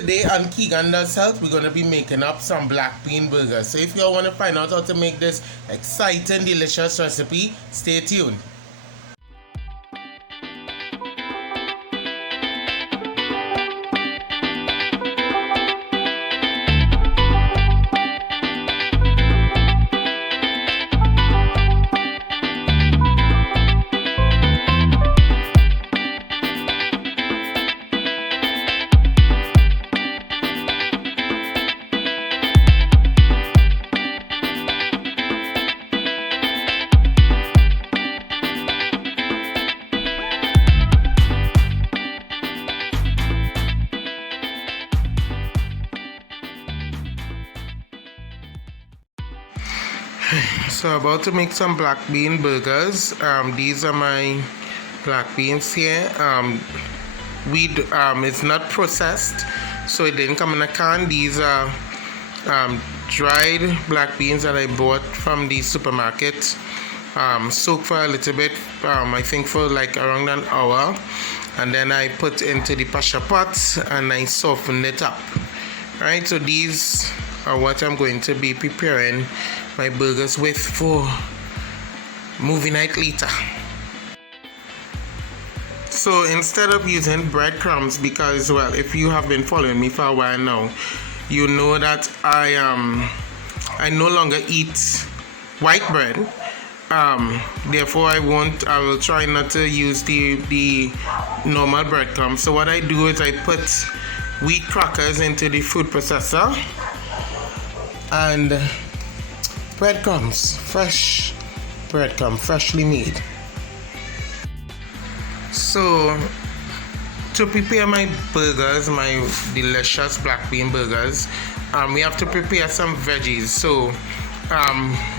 today on Keegan Does Health, we're going to be making up some black bean burgers. So if you all want to find out how to make this exciting, delicious recipe, stay tuned. So about to make some black bean burgers. These are my black beans here. It's not processed, so it didn't come in a can. These are dried black beans that I bought from the supermarket. Soaked for a little bit, I think for like around an hour, and then I put into the pressure pot and I softened it up. Right, so these are what I'm going to be preparing my burgers with for movie night later. So instead of using breadcrumbs, because well, if you have been following me for a while now, you know that I no longer eat white bread. Therefore I will try not to use the normal breadcrumbs. So what I do is I put wheat crackers into the food processor and breadcrumbs, fresh breadcrumb, freshly made. So to prepare my burgers, my delicious black bean burgers, we have to prepare some veggies. So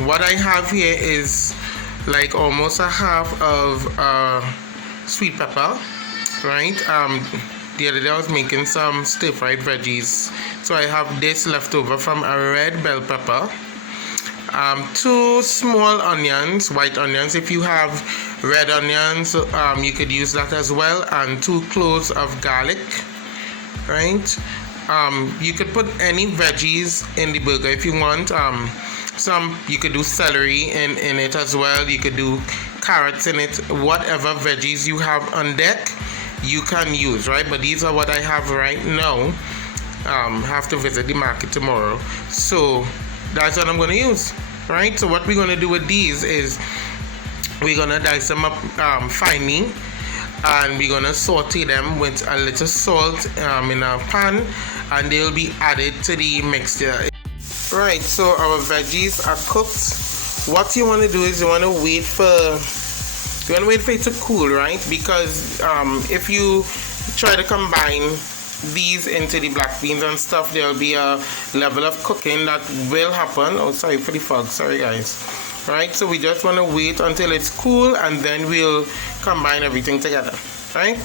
what I have here is like almost a half of sweet pepper, right? The other day I was making some stir-fried veggies, so I have this left over from a red bell pepper. 2 small onions, white onions. If you have red onions, you could use that as well, and 2 cloves of garlic, right? You could put any veggies in the burger if you want. You could do celery in it as well. You could do carrots in it. Whatever veggies you have on deck, you can use, right? But these are what I have right now. Have to visit the market tomorrow, so that's what I'm going to use, right? So what we're going to do with these is we're going to dice them up finely, and we're going to saute them with a little salt in a pan, and they'll be added to the mixture. Right, so our veggies are cooked. What you want to do is you want to wait for it to cool, right? Because if you try to combine these into the black beans and stuff, there'll be a level of cooking that will happen. Oh, sorry for the fog, sorry guys. Right, so we just want to wait until it's cool, and then we'll combine everything together, right?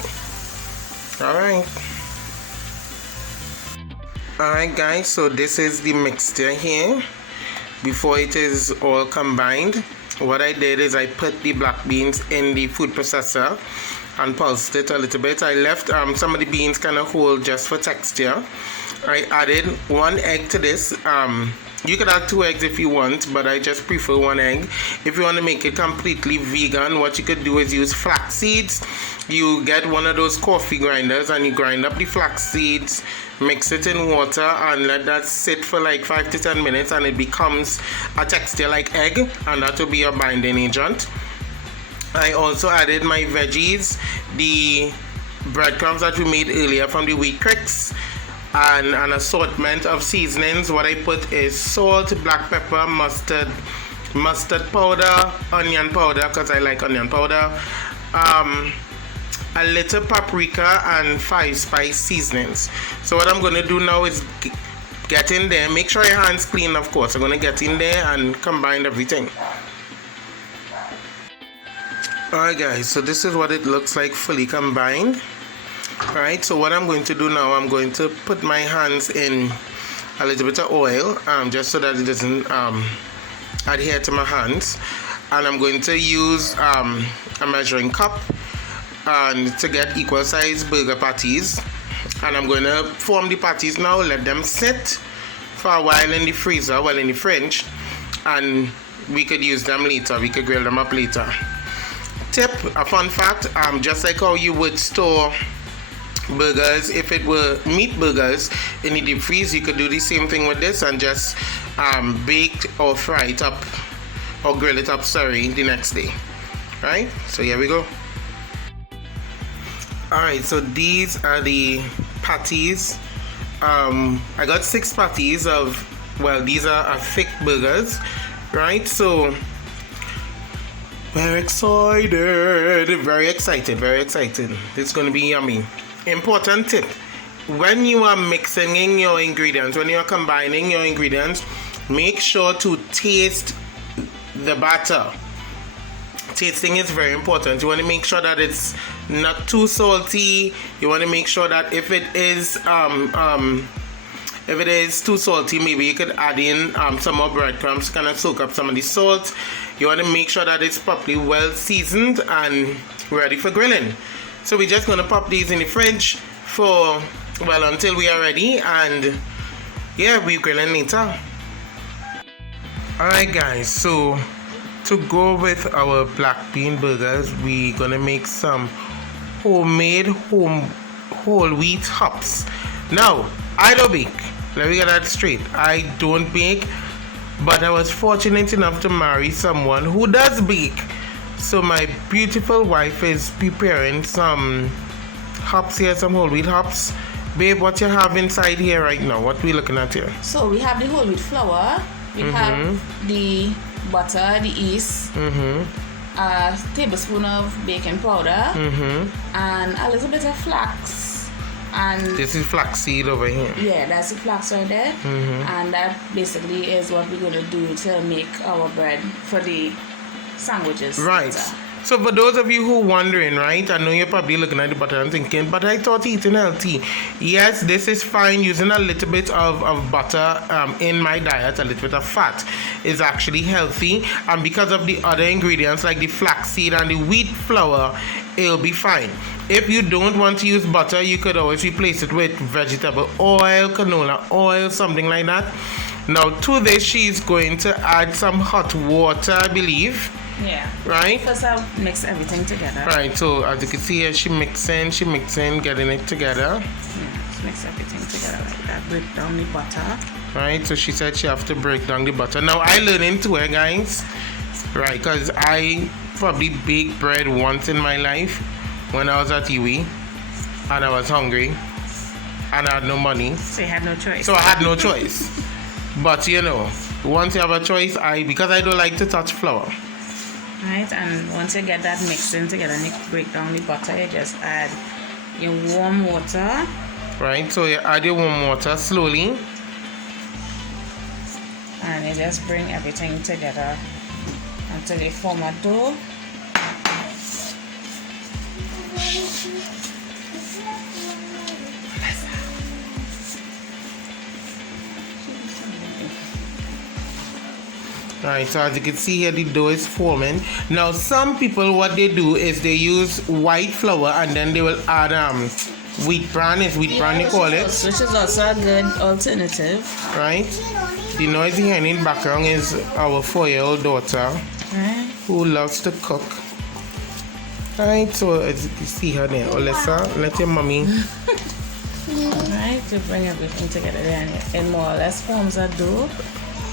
Alright guys, so this is the mixture here before it is all combined. What I did is I put the black beans in the food processor and pulsed it a little bit. I left some of the beans kind of whole just for texture. I added 1 egg to this. You could add 2 eggs if you want, but I just prefer 1 egg. If you want to make it completely vegan, what you could do is use flax seeds. You get one of those coffee grinders and you grind up the flax seeds, mix it in water, and let that sit for like 5 to 10 minutes, and it becomes a texture like egg, and that will be your binding agent. I also added my veggies, the breadcrumbs that we made earlier from the wheat crix, and an assortment of seasonings. What I put is salt, black pepper, mustard powder, onion powder because I like onion powder, a little paprika, and 5 spice seasonings. So what I'm going to do now is get in there. Make sure your hands clean, of course. I'm going to get in there and combine everything. Alright guys, so this is what it looks like fully combined. Alright, so what I'm going to do now, I'm going to put my hands in a little bit of oil, just so that it doesn't adhere to my hands. And I'm going to use a measuring cup and to get equal size burger patties. And I'm going to form the patties now, let them sit for a while in the freezer, well, in the fridge, and we could use them later, we could grill them up later. Tip, a fun fact, just like how you would store burgers, if it were meat burgers in the deep freeze, you could do the same thing with this and just bake or fry it up or grill it up, the next day. Right, so here we go. Alright, so these are the patties. I got 6 patties of, well, these are thick burgers, right? So very excited, very excited. It's gonna be yummy. Important tip, when you are mixing in your ingredients, when you are combining your ingredients, make sure to taste the batter. Tasting is very important. You want to make sure that it's not too salty. You want to make sure that if it is too salty, maybe you could add in some more breadcrumbs to kind of soak up some of the salt. You want to make sure that it's properly well seasoned and ready for grilling. So we're just going to pop these in the fridge for, well, until we are ready, and yeah, we're grilling later. Alright guys, so to go with our black bean burgers, we're gonna make some homemade whole wheat hops. Now, I don't bake. Let me get that straight. I don't bake, but I was fortunate enough to marry someone who does bake. So my beautiful wife is preparing some hops here, some whole wheat hops. Babe, what you have inside here right now? What we looking at here? So we have the whole wheat flour. We have the butter, the yeast, a tablespoon of baking powder, and a little bit of flax. And this is flax seed over here. Yeah, that's the flax right there. And that basically is what we're going to do to make our bread for the sandwiches. Right. So for those of you who are wondering, right, I know you're probably looking at the butter and thinking, but I thought eating healthy. Yes, this is fine. Using a little bit of butter in my diet, a little bit of fat, is actually healthy. And because of the other ingredients like the flaxseed and the wheat flour, it'll be fine. If you don't want to use butter, you could always replace it with vegetable oil, canola oil, something like that. Now to this, she's going to add some hot water, I believe. Yeah. Right? First I'll mix everything together. Right, so as you can see here, she mixing, getting it together. Yeah, mix everything together like that. Break down the butter. Right, so she said she have to break down the butter. Now I learning too, guys. Right, because I probably baked bread once in my life when I was at Iwi and I was hungry and I had no money. So you had no choice. So I had no choice. But you know, once you have a choice, because I don't like to touch flour. Right, and once you get that mixing together and you break down the butter, you just add your warm water. Right, so you add your warm water slowly. And you just bring everything together until you form a dough. Alright, so as you can see here, the dough is forming. Now, some people, what they do is they use white flour and then they will add wheat bran. Is wheat bran they call it? Which is also a good alternative. Right? The noise you hear in the background is our 4-year-old daughter who loves to cook. Right, so as you can see her there, Olesa, let your mommy. Right, to bring everything together there and it more or less forms a dough.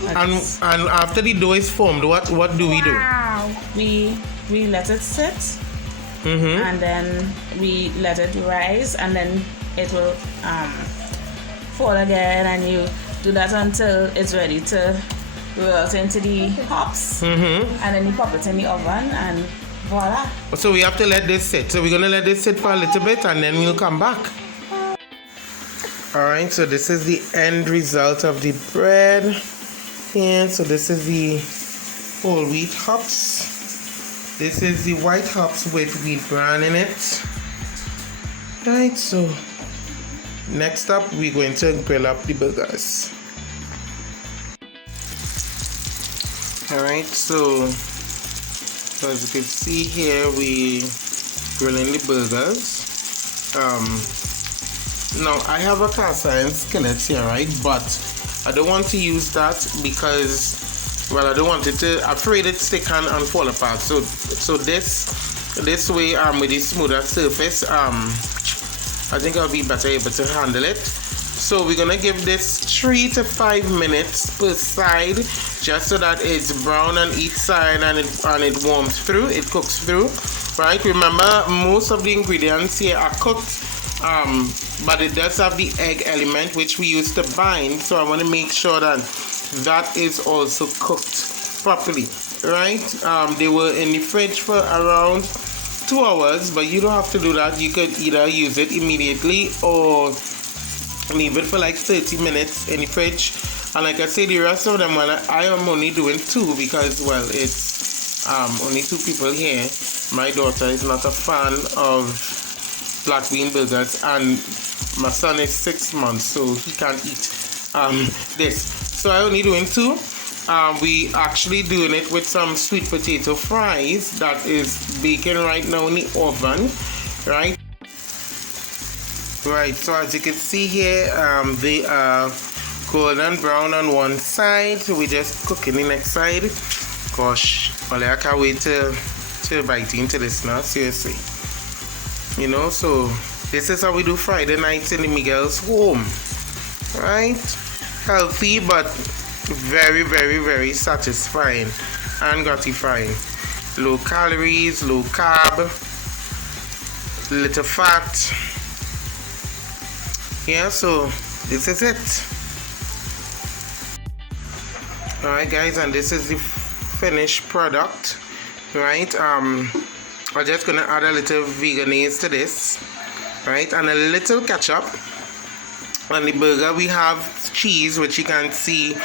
And after the dough is formed, what do we do? We let it sit, and then we let it rise, and then it will fall again, and you do that until it's ready to roll out into the hops, and then you pop it in the oven, and voila. So we have to let this sit. So we're gonna let this sit for a little bit, and then we'll come back. Alright, so this is the end result of the bread. Yeah, so this is the whole wheat hops. This is the white hops with wheat bran in it. Right, so next up we're going to grill up the burgers. Alright, so as you can see here, we grilling the burgers. Now I have a cast iron skillet here, right? But I don't want to use that because, well, I don't want it to. I'm afraid it's stick and fall apart. So this way, with this smoother surface, I think I'll be better able to handle it. So we're gonna give this 3 to 5 minutes per side, just so that it's brown on each side and it warms through, it cooks through, right? Remember, most of the ingredients here are cooked, but it does have the egg element which we use to bind. So I want to make sure that that is also cooked properly, right? They were in the fridge for around 2 hours, but you don't have to do that. You could either use it immediately or leave it for like 30 minutes in the fridge. And like I say, the rest of them, well, I am only doing 2 because, well, it's only 2 people here. My daughter is not a fan of black bean burgers, and my son is 6 months, so he can't eat this. So I only doing 2. We actually doing it with some sweet potato fries that is baking right now in the oven, right? Right, so as you can see here, they are golden brown on one side, so we're just cooking the next side. Gosh, well, I can't wait to bite into this now, seriously. You know, so this is how we do Friday nights in the Miguel's home, right? Healthy, but very, very, very satisfying and gratifying. Low calories, low carb, little fat. Yeah, so this is it. Alright guys, and this is the finished product, right? I'm just gonna add a little veganese to this, right, and a little ketchup. On the burger we have cheese, which you can see,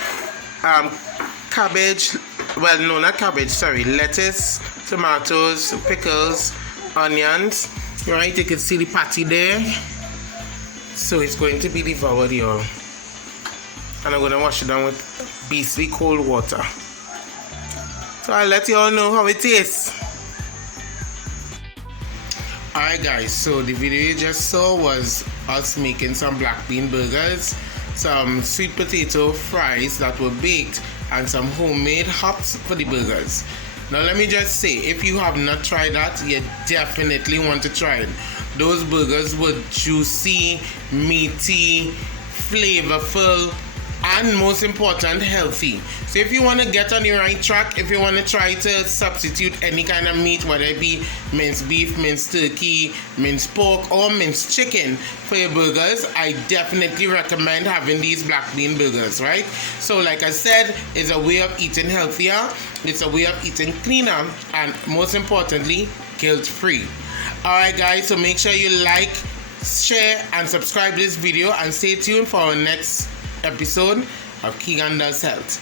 cabbage, well, no, not cabbage, sorry, lettuce, tomatoes, pickles, onions, right? You can see the patty there. So it's going to be devoured, y'all. And I'm going to wash it down with beastly cold water. So I'll let you all know how it tastes. Alright guys, so the video you just saw was us making some black bean burgers, some sweet potato fries that were baked, and some homemade hops for the burgers. Now let me just say, if you have not tried that, you definitely want to try it. Those burgers were juicy, meaty, flavorful, and most important, healthy. So if you want to get on the right track, if you want to try to substitute any kind of meat, whether it be minced beef, minced turkey, minced pork, or minced chicken for your burgers, I definitely recommend having these black bean burgers, right? So like I said, it's a way of eating healthier, it's a way of eating cleaner, and most importantly, guilt-free. Alright guys, so make sure you like, share, and subscribe to this video, and stay tuned for our next episode of Keegan Does Health.